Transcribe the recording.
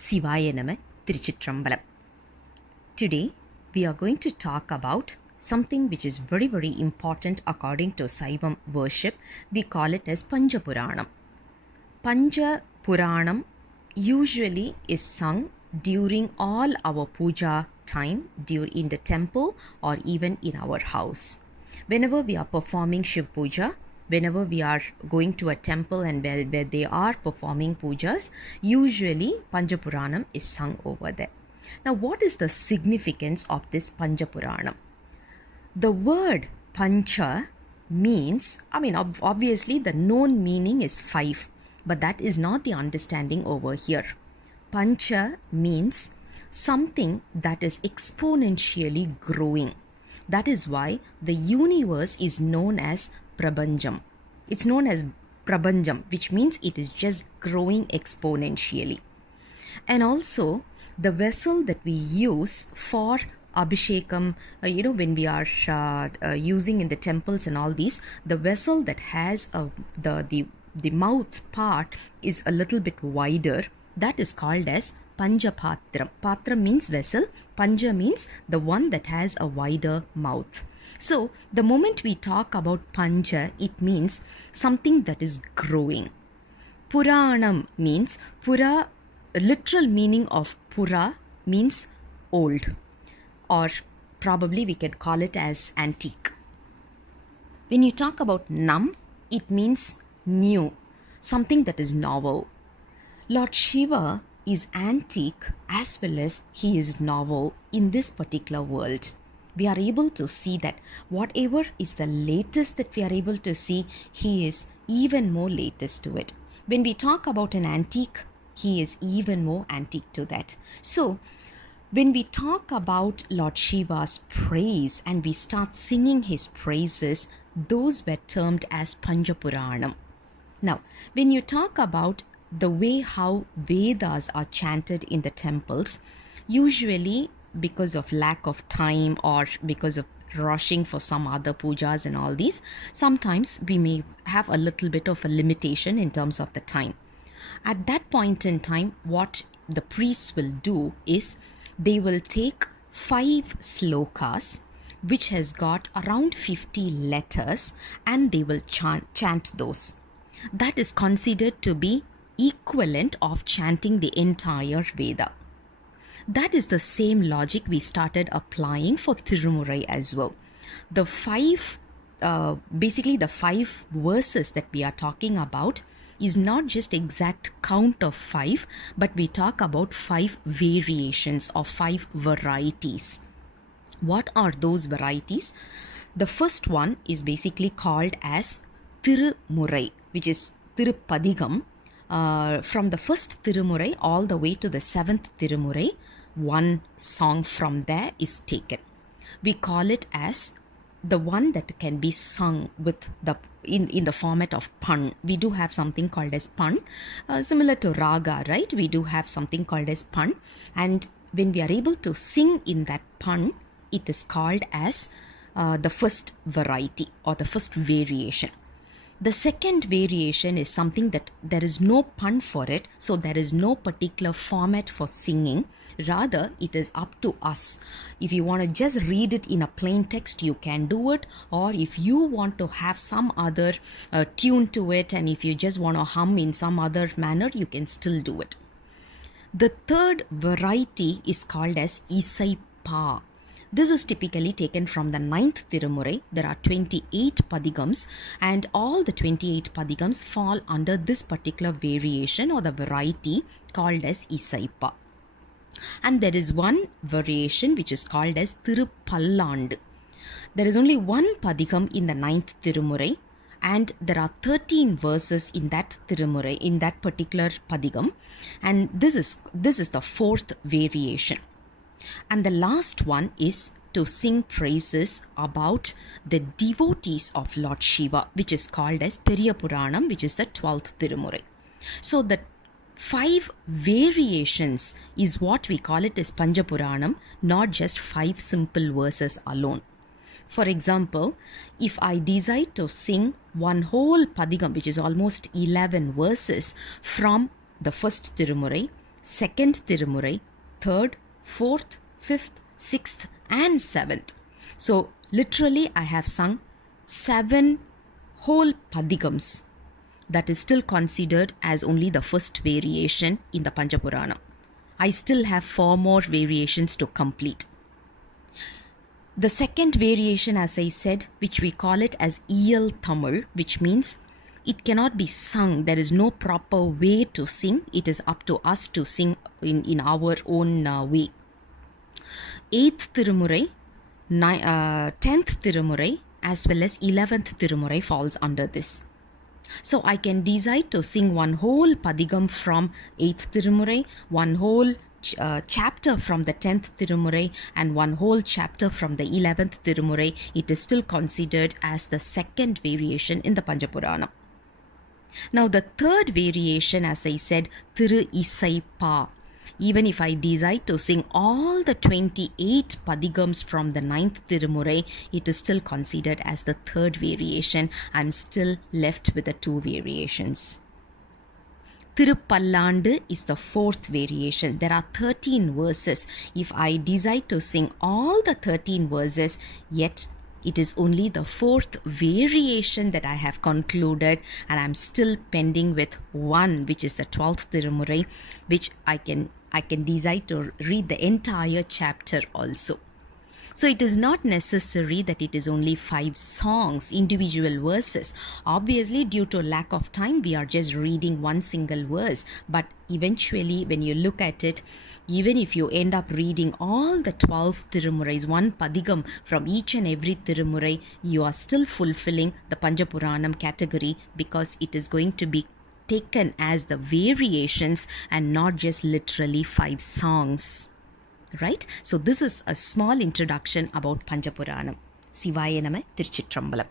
Sivaya Nama Tiruchitrambalam. Today we are going to talk about something which is very important according to Saivam worship. We call it as Pancha Puranam. Pancha Puranam usually is sung during all our puja time in the temple or even in our house. Whenever we are performing Shiv Puja, whenever we are going to a temple and where they are performing pujas, usually Pancha Puranam is sung over there. Now, what is the significance of this Pancha Puranam? The word Pancha means, obviously the known meaning is 5, but that is not the understanding over here. Pancha means something that is exponentially growing. That is why the universe is known as Prabhanjam. It's known as Prabhanjam, which means it is just growing exponentially. And also, the vessel that we use for Abhishekam, when we are using in the temples and all these, the vessel that has the mouth part is a little bit wider. That is called as Pancha Patram. Patra means vessel. Pancha means the one that has a wider mouth. So, the moment we talk about Pancha, it means something that is growing. Puranam means, Pura, literal meaning of Pura means old, or probably we can call it as antique. When you talk about Nam, it means new, something that is novel. Lord Shiva is antique as well as he is novel in this particular world. We are able to see that whatever is the latest that we are able to see, he is even more latest to it. When we talk about an antique, he is even more antique to that. So, when we talk about Lord Shiva's praise and we start singing his praises, those were termed as Pancha Puranam. Now, when you talk about the way how Vedas are chanted in the temples, usually because of lack of time or because of rushing for some other pujas and all these, sometimes we may have a little bit of a limitation in terms of the time. At that point in time, what the priests will do is they will take 5 slokas which has got around 50 letters and they will chant those. That is considered to be equivalent of chanting the entire Veda. That is the same logic we started applying for Tirumurai as well. The 5 verses that we are talking about is not just exact count of 5, but we talk about 5 variations or 5 varieties. What are those varieties? The first one is basically called as Tirumurai, which is Tirupadigam. From the first Tirumurai all the way to the 7th Tirumurai, one song from there is taken. We call it as the one that can be sung with in the format of pan. We do have something called as pan, similar to raga, right? We do have something called as pan, and when we are able to sing in that pan, it is called as the first variety or the first variation. The second variation is something that there is no pun for it, so there is no particular format for singing. Rather, it is up to us. If you want to just read it in a plain text, you can do it. Or if you want to have some other tune to it, and if you just want to hum in some other manner, you can still do it. The third variety is called as Isai Pa. This is typically taken from the 9th Tirumurai. There are 28 padigams and all the 28 padigams fall under this particular variation or the variety called as Isaipa. And there is one variation which is called as Tirupallandu. There is only one padigam in the 9th Tirumurai and there are 13 verses in that Tirumurai, in that particular padigam, and this is the 4th variation. And the last one is to sing praises about the devotees of Lord Shiva, which is called as Periya Puranam, which is the 12th Tirumurai. So the 5 variations is what we call it as Pancha Puranam, not just 5 simple verses alone. For example, if I decide to sing one whole padigam, which is almost 11 verses from the first Tirumurai, second Tirumurai, third, fourth, fifth, sixth, and seventh. So literally I have sung 7 whole padigams. That is still considered as only the first variation in the Pancha Purana. I still have 4 more variations to complete. The second variation, as I said, which we call it as Iyal Tamil, which means it cannot be sung. There is no proper way to sing. It is up to us to sing in our own way. 8th Tirumurai, 10th Tirumurai, as well as 11th Tirumurai falls under this. So I can decide to sing one whole padigam from 8th Tirumurai, one whole chapter from the 10th Tirumurai, and one whole chapter from the 11th Tirumurai. It is still considered as the second variation in the Pancha Purana. Now the third variation, as I said, Thiru Isai Pa. Even if I decide to sing all the 28 padigams from the 9th Tirumurai, it is still considered as the third variation. I'm still left with the 2 variations. Tirupallandu is the 4th variation. There are 13 verses. If I decide to sing all the 13 verses, yet it is only the 4th variation that I have concluded, and I'm still pending with one, which is the 12th Tirumurai, which I can decide to read the entire chapter also. So it is not necessary that it is only 5 songs, individual verses. Obviously, due to lack of time, we are just reading one single verse. But eventually, when you look at it, even if you end up reading all the 12 Tirumurais, one padigam from each and every Tirumurai, you are still fulfilling the Pancha Puranam category, because it is going to be taken as the variations and not just literally 5 songs. Right? So this is a small introduction about Pancha Puranam. Sivaya Nama, Tiruchitrambalam.